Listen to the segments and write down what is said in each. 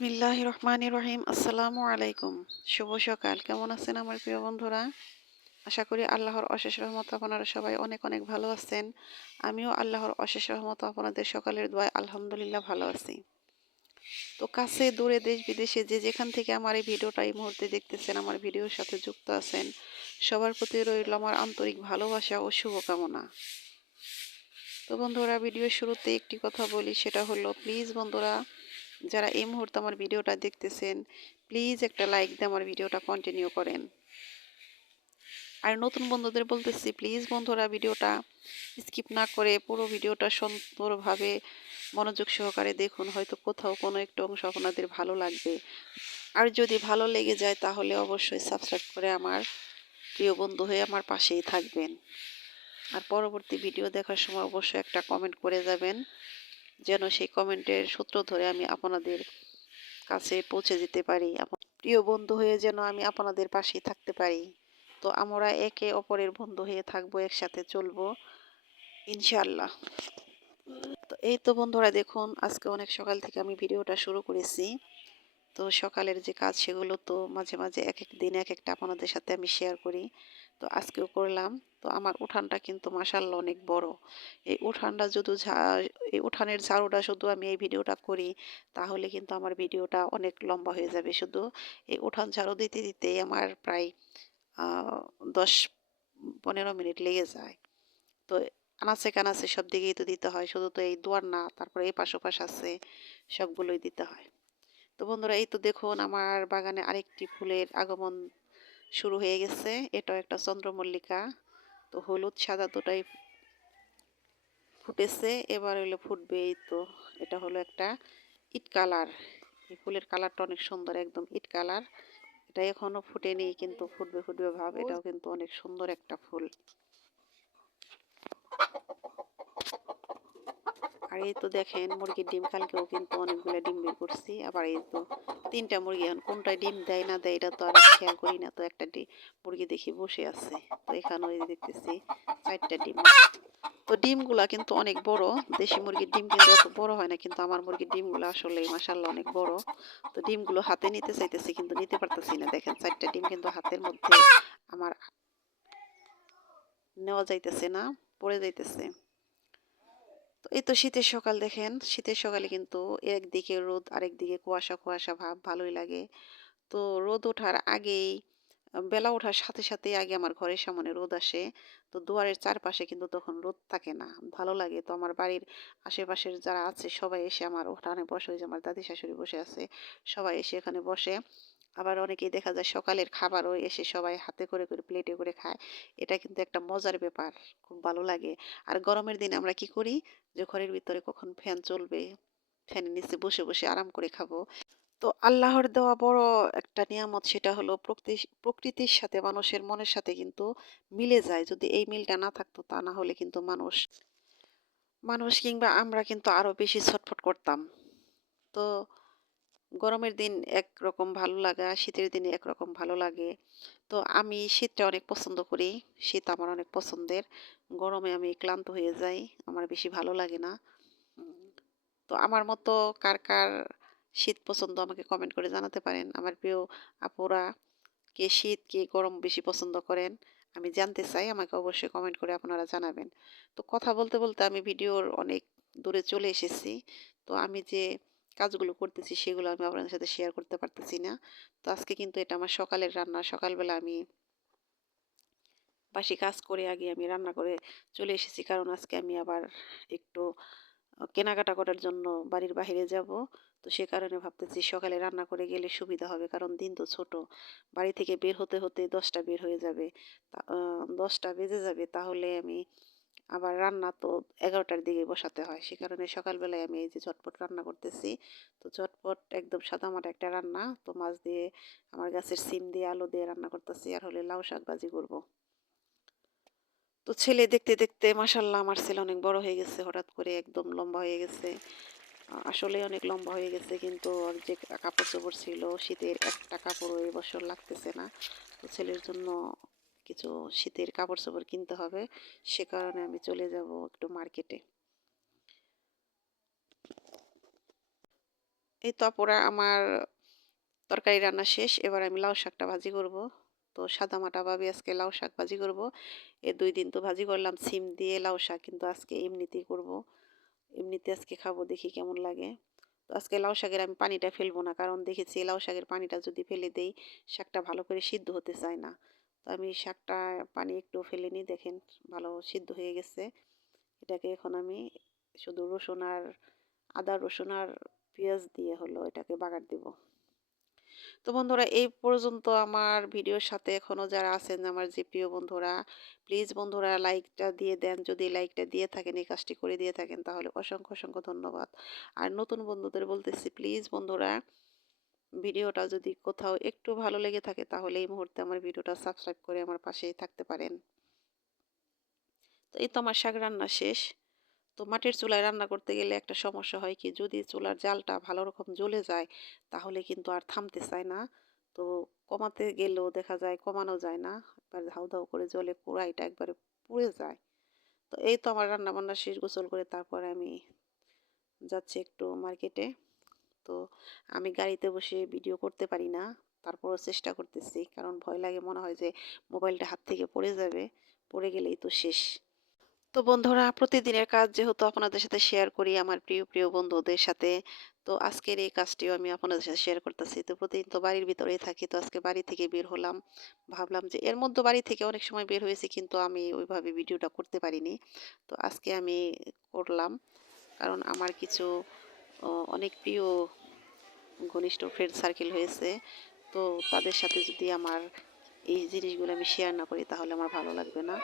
বিসমিল্লাহির রহমানির রহিম। আসসালামু আলাইকুম। শুভ সকাল। কেমন আছেন আমার প্রিয় বন্ধুরা? আশা করি আল্লাহর অশেষ রহমত আপনারা সবাই অনেক অনেক ভালো আছেন। আমিও আল্লাহর অশেষ রহমত আপনাদের সকালের দোয়ায় আলহামদুলিল্লাহ ভালো আছি। তো কাছে দূরে দেশ বিদেশে যে যেখান থেকে আমার এই ভিডিওটা এই মুহূর্তে দেখতেছেন, আমার ভিডিওর সাথে যুক্ত আছেন, সবার প্রতি রইল আমার আন্তরিক ভালোবাসা ও শুভকামনা। তো বন্ধুরা, ভিডিওর শুরুতে একটি কথা বলি, সেটা হলো প্লিজ বন্ধুরা, যারা এই মুহূর্তে আমার ভিডিওটা দেখতেছেন, প্লিজ একটা লাইক দিয়ে আমার ভিডিওটা কন্টিনিউ করেন। আর নতুন বন্ধুদের বলতেছি, প্লিজ বন্ধুরা ভিডিওটা স্কিপ না করে পুরো ভিডিওটা সুন্দরভাবে মনোযোগ সহকারে দেখুন, হয়তো কোথাও কোনো একটু অংশ আপনাদের ভালো লাগবে। আর যদি ভালো লেগে যায় তাহলে অবশ্যই সাবস্ক্রাইব করে আমার প্রিয় বন্ধু হয়ে আমার পাশেই থাকবেন। আর পরবর্তী ভিডিও দেখার সময় অবশ্যই একটা কমেন্ট করে যাবেন, যেন সেই কমেন্টের সূত্র ধরে আমি আপনাদের কাছে পৌঁছে যেতে পারি, প্রিয় বন্ধু হয়ে যেন আমি আপনাদের পাশেই থাকতে পারি। তো আমরা একে অপরের বন্ধু হয়ে থাকবো, একসাথে চলবো ইনশাআল্লাহ। তো এই তো বন্ধুরা, দেখুন আজকে অনেক সকাল থেকে আমি ভিডিওটা শুরু করেছি। তো সকালের যে কাজ সেগুলো তো মাঝে মাঝে এক এক দিন এক একটা আপনাদের সাথে আমি শেয়ার করি। তো আজকেও করলাম। তো আমার উঠানটা কিন্তু মাশাআল্লাহ অনেক বড়। এই উঠানটা যদি এই উঠানের ঝাড়ুটা শুধু আমি এই ভিডিওটা করি, তাহলে কিন্তু আমার ভিডিওটা অনেক লম্বা হয়ে যাবে। শুধু এই উঠান ঝাড়ু দিতে দিতেই আমার প্রায় 10-15 মিনিট লেগে যায়। তো আনাচে কানাচে সব দিকেই তো দিতে হয়, শুধু তো এই দুয়ার না, তারপরে এই পাশ ওপাশ আছে, সবগুলোই দিতে হয়। তো বন্ধুরা, এই তো দেখুন আমার বাগানে আরেকটি ফুলের আগমন শুরু হয়ে গেছে। এটাও একটা চন্দ্রমল্লিকা। তো হলুদ সাদা দুটাই ফুটেছে, এবার হলো ফুটবে। এই তো এটা হলো একটা ইট কালার। এই ফুলের কালারটা অনেক সুন্দর, একদম ইট কালার। এটা এখনো ফুটেনি, কিন্তু ফুটবে ফুটবে ভাব। এটাও কিন্তু অনেক সুন্দর একটা ফুল। আর এই তো দেখেন মুরগির ডিম, কালকেও কিন্তু অনেকগুলো ডিম বের করছি। আবার এই তো 3টা মুরগি, এখন কোনটায় ডিম দেয় না দেয় এটা তো আর খেয়াল করি না। তো একটা মুরগি দেখি বসে আছে। তো এখানেও এই দেখতেছি 4টা ডিম। তো ডিমগুলা কিন্তু অনেক বড়। দেশি মুরগির ডিম কিন্তু এত বড় হয় না, কিন্তু আমার মুরগির ডিমগুলো আসলে মাশাআল্লাহ অনেক বড়। তো ডিমগুলো হাতে নিতে চাইতেছি, কিন্তু নিতে পারতেছি না। দেখেন 4টা ডিম কিন্তু হাতের মধ্যে আমার নেওয়া যাইতেছে না, পড়ে যাইতেছে। তো এই তো শীতের সকাল, দেখেন শীতের সকালে কিন্তু একদিকে রোদ আরেকদিকে কুয়াশা কুয়াশা ভাব, ভালোই লাগে। তো রোদ ওঠার আগেই, বেলা ওঠার সাথে সাথে আগে আমার ঘরের সামনে রোদ আসে। তো দুয়ারের চারপাশে কিন্তু তখন রোদ থাকে না, ভালো লাগে। তো আমার বাড়ির আশেপাশের যারা আছে সবাই এসে আমার উঠানে বসে, ওই যে আমার দাদি শাশুড়ি বসে আছে, সবাই এসে এখানে বসে। আবার অনেকেই দেখা যায় সকালের খাবারও এসে সবাই হাতে করে করে প্লেটে করে খায়। এটা কিন্তু একটা মজার ব্যাপার, খুব ভালো লাগে। আর গরমের দিনে আমরা কি করি, যে ঘরের ভিতরে কখন ফ্যান চলবে, ফ্যানের নিচে বসে বসে আরাম করে খাবো। তো আল্লাহর দেওয়া বড় একটা নিয়ামত, সেটা হলো প্রকৃতির সাথে মানুষের মনের সাথে কিন্তু মিলে যায়। যদি এই মিলটা না থাকতো, তা না হলে কিন্তু মানুষ মানুষ কিংবা আমরা কিন্তু আরো বেশি ছটফট করতাম। তো গরমের দিন একরকম ভালো লাগা, শীতের দিনে একরকম ভালো লাগে। তো আমি শীতটা অনেক পছন্দ করি। শীত আমার অনেক পছন্দের। গরমে আমি ক্লান্ত হয়ে যাই, আমার বেশি ভালো লাগে না। তো আমার মতো কার কার শীত পছন্দ আমাকে কমেন্ট করে জানাতে পারেন। আমার প্রিয় আপুরা, কে শীত কে গরম বেশি পছন্দ করেন আমি জানতে চাই, আমাকে অবশ্যই কমেন্ট করে আপনারা জানাবেন। তো কথা বলতে বলতে আমি ভিডিওর অনেক দূরে চলে এসেছি। তো আমি যে কাজগুলো করতেছি সেগুলো আমি আপনাদের সাথে শেয়ার করতে পারতেছি না। তো আজকে কিন্তু এটা আমার সকালের রান্না। সকালবেলা আমি বাসি কাজ করে আগে আমি রান্না করে চলে এসেছি, কারণ আজকে আমি আবার একটু কেনাকাটা করার জন্য বাড়ির বাইরে যাব। তো সে কারণে ভাবতেছি সকালে রান্না করে গেলে সুবিধা হবে, কারণ দিন তো ছোট। বাড়ি থেকে বের হতে হতে 10টা বের হয়ে যাবে, 10টা বেজে যাবে। তাহলে আমি আবার রান্না তো 11টার দিকে বসাতে হয়। সে কারণে সকালবেলায় আমি এই যে ঝটপট রান্না করতেছি। তো ঝটপট একদম সাদামাটা একটা রান্না। তো মাছ দিয়ে, আমার গাছের সিম দিয়ে আলু দিয়ে রান্না করতেছি, আর হলে লাউ শাক ভাজি করবো। তো ছেলে দেখতে দেখতে মাশাল্লাহ আমার ছেলে অনেক বড় হয়ে গেছে, হঠাৎ করে একদম লম্বা হয়ে গেছে। আসলে অনেক লম্বা হয়ে গেছে, কিন্তু আর যে কাপড় চোপড় ছিল শীতের, একটা কাপড়ও এবছর লাগতেছে না। তো ছেলের জন্য কিছু শীতের কাপড় চোপড় কিনতে হবে। সে কারণে আমি চলে যাব একটু মার্কেটে। এই তো আপুরা আমার তরকারি রান্না শেষ। এবার আমি লাউ শাকটা ভাজি করব। তো সাদামাটা ভাবে আজকে লাউ শাক ভাজি করব। ২ দিন তো ভাজি করলাম সিম দিয়ে লাউ শাক, কিন্তু আজকে এমনিতেই করব। এমনিতে আজকে খাবো, দেখি কেমন লাগে। তো আজকে লাউ শাকের আমি পানিটা ফেলবো না, কারণ দেখেছি লাউ শাকের পানিটা যদি ফেলে দেই শাকটা ভালো করে সিদ্ধ হতে চায় না। তো আমি শাকটা পানি একটু ফেলে নিই, দেখেন ভালো সিদ্ধ হয়ে গেছে। এটাকে এখন আমি শুধু রসুন আর আদা রসুন আর পেঁয়াজ দিয়ে হলো এটাকে বাগার দেব। তো বন্ধুরা এই পর্যন্ত আমার ভিডিওর সাথে এখনো যারা আছেন আমার যে প্রিয় বন্ধুরা, প্লিজ বন্ধুরা লাইকটা দিয়ে দেন। যদি লাইকটা দিয়ে থাকেন, এই কাজটি করে দিয়ে থাকেন, তাহলে অসংখ্য অসংখ্য ধন্যবাদ। আর নতুন বন্ধুদের বলতেছি, প্লিজ বন্ধুরা ভিডিওটা যদি কোথাও একটু ভালো লেগে থাকে তাহলে এই মুহূর্তে আমার ভিডিওটা সাবস্ক্রাইব করে আমার পাশেই থাকতে পারেন। তো এই তো আমার শাক রান্না শেষ। তো মাটির চুলায় রান্না করতে গেলে একটা সমস্যা হয় কি, যদি চুলার জালটা ভালো রকম জ্বলে যায় তাহলে কিন্তু আর থামতে চায় না। তো কমাতে গেলেও দেখা যায় কমানো যায় না, একবার ধাউ ধাউ করে জ্বলে কড়াইটা একবারে পুড়ে যায়। তো এই তো আমার রান্না বান্না শেষ, গোসল করে তারপরে আমি যাচ্ছি একটু মার্কেটে। তো আমি গাড়িতে বসে ভিডিও করতে পারি না, তারপরও চেষ্টা করতেছি, কারণ ভয় লাগে, মনে হয় যে মোবাইলটা হাত থেকে পড়ে যাবে, পড়ে গেলেই তো শেষ। তো বন্ধুরা প্রতিদিনের কাজ যেহেতু আপনাদের সাথে শেয়ার করি আমার প্রিয় প্রিয় বন্ধুদের সাথে, তো আজকের এই কাজটিও আমি আপনাদের সাথে শেয়ার করতেছি। তো প্রতিদিন তো বাড়ির ভিতরেই থাকি, তো আজকে বাড়ি থেকে বের হলাম। ভাবলাম যে এর মধ্যে বাড়ি থেকে অনেক সময় বের হয়েছি, কিন্তু আমি ওইভাবে ভিডিওটা করতে পারিনি। তো আজকে আমি করলাম, কারণ আমার কিছু অনেক প্রিয় ঘনিষ্ঠ ফ্রেন্ড সার্কেল হয়েছে। তো তাদের সাথে যদি আমার এই জিনিসগুলো আমি শেয়ার না করি তাহলে আমার ভালো লাগবে না।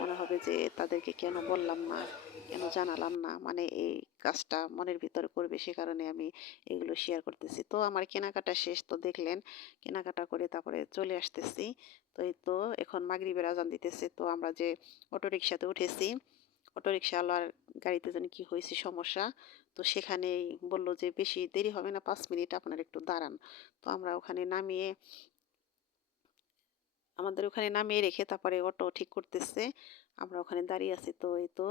মনে হবে যে তাদেরকে কেন বললাম না, কেন জানালাম না। মানে এই কাজটা মনের ভিতরে করবে, সে কারণে আমি এগুলো শেয়ার করতেছি। তো আমার কেনাকাটা শেষ, তো দেখলেন কেনাকাটা করে তারপরে চলে আসতেছি। তো এই তো এখন মাগরিবের আজান দিতেছে। তো আমরা যে অটোরিকশাতে উঠেছি, অটোরিকশাওয়ালার গাড়িতে যেন কি হয়েছে সমস্যা। তো সেখানেই বলল যে বেশি দেরি হবে না, 5 মিনিট আপনারা একটু দাঁড়ান। তো আমরা ওখানে নামিয়ে আমাদের ওখানে নামিয়ে রেখে তারপরে অটো ঠিক করতেছে। আমরা ওখানে দাঁড়িয়ে আছি। তো এই তো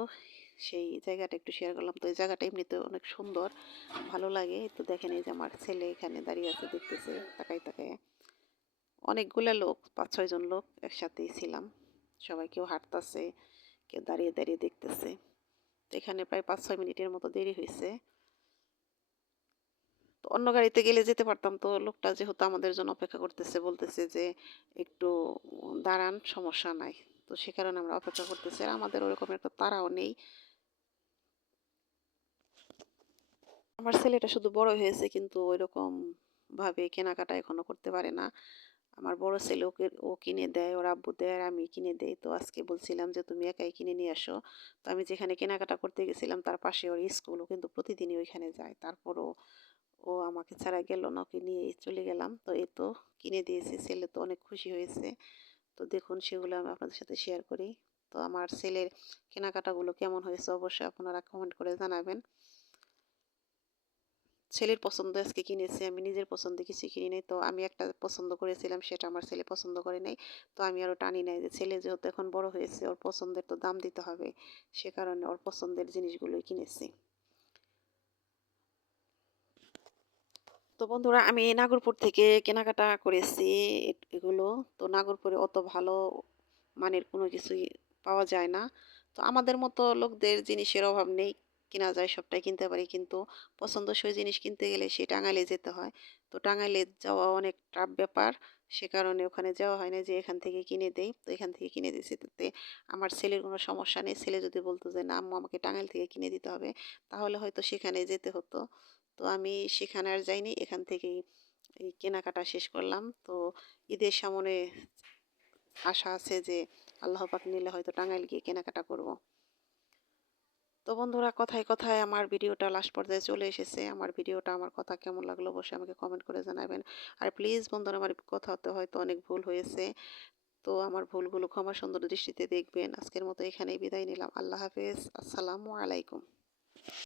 সেই জায়গাটা একটু শেয়ার করলাম। তো এই জায়গাটা এমনিতে অনেক সুন্দর, ভালো লাগে। তো দেখেন এই যে আমার ছেলে এখানে দাঁড়িয়ে আছে, দেখতেছে তাকায় তাকায়। অনেকগুলা লোক, 5-6 জন লোক একসাথেই ছিলাম। সবাই কেউ হাঁটতাছে, কেউ দাঁড়িয়ে দাঁড়িয়ে দেখতেছে। তো এখানে প্রায় 5-6 মিনিটের মতো দেরি হয়েছে। তো অন্য গাড়িতে গেলে যেতে পারতাম, তো লোকটা যেহেতু আমাদের জন্য অপেক্ষা করতেছে বলতেছে যে একটু দাঁড়ান, সমস্যা নাই। তো সে কারণে আমরা অপেক্ষা করতেছি, আর আমাদের ওরকম একটা তাড়াও নেই। আমার ছেলেটা শুধু বড় হয়েছে, কিন্তু ওইরকম ভাবে কেনাকাটা এখনো করতে পারে না। আমার বড় ছেলে ওকে ও কিনে দেয়, ওর আব্বু দেয় আর আমি কিনে দেই। তো আজকে বলছিলাম যে তুমি একাই কিনে নিয়ে আসো। তো আমি যেখানে কেনাকাটা করতে গেছিলাম তার পাশে ওর স্কুল, ও কিন্তু প্রতিদিনই ওইখানে যায়। তারপরও ও আমাকে ছাড়া গেল না, ওকে নিয়েই চলে গেলাম। তো এই তো কিনে দিয়েছি, ছেলে তো অনেক খুশি হয়েছে। তো দেখুন সেগুলো আমি আপনাদের সাথে শেয়ার করি। তো আমার ছেলের কেনাকাটাগুলো কেমন হয়েছে অবশ্যই আপনারা কমেন্ট করে জানাবেন। ছেলের পছন্দ আজকে কিনেছি, আমি নিজের পছন্দে কিছু কিনি নাই। তো আমি একটা পছন্দ করেছিলাম, সেটা আমার ছেলে পছন্দ করে নাই। তো আমি আরও টানি নাই, যে ছেলে যেহেতু এখন বড় হয়েছে ওর পছন্দের তো দাম দিতে হবে, সে কারণে ওর পছন্দের জিনিসগুলোই কিনেছি। তো বন্ধুরা আমি নাগরপুর থেকে কেনাকাটা করেছি এগুলো। তো নাগরপুরে অত ভালো মানের কোনো কিছুই পাওয়া যায় না। তো আমাদের মতো লোকদের জিনিসের অভাব নেই, কেনা যায়, সবটাই কিনতে পারি, কিন্তু পছন্দসই জিনিস কিনতে গেলে সে টাঙ্গাইলে যেতে হয়। তো টাঙ্গাইলে যাওয়া অনেক টাফ ব্যাপার, সে কারণে ওখানে যাওয়া হয় না, যে এখান থেকে কিনে দেই। তো এখান থেকে কিনে দিয়েছি, তাতে আমার ছেলের কোনো সমস্যা নেই। ছেলে যদি বলতো যে না আম্মু আমাকে টাঙ্গাইল থেকে কিনে দিতে হবে, তাহলে হয়তো সেখানে যেতে হতো। তো আমি সেখানে আর যাইনি, এখান থেকেই এই কেনাকাটা শেষ করলাম। তো ঈদের সামনে আশা আছে যে আল্লাহ পাক নিলে হয়তো টাঙ্গাইল গিয়ে কেনাকাটা করব। তো বন্ধুরা কথায় কথায় আমার ভিডিওটা লাস্ট পর্যায়ে চলে এসেছে। আমার ভিডিওটা, আমার কথা কেমন লাগলো অবশ্যই আমাকে কমেন্ট করে জানাবেন। আর প্লিজ বন্ধুরা আমার কথাতে হয়তো অনেক ভুল হয়েছে, তো আমার ভুলগুলো ক্ষমা সুন্দর দৃষ্টিতে দেখবেন। আজকের মতো এখানেই বিদায় নিলাম। আল্লাহ হাফেজ, আসসালামু আলাইকুম।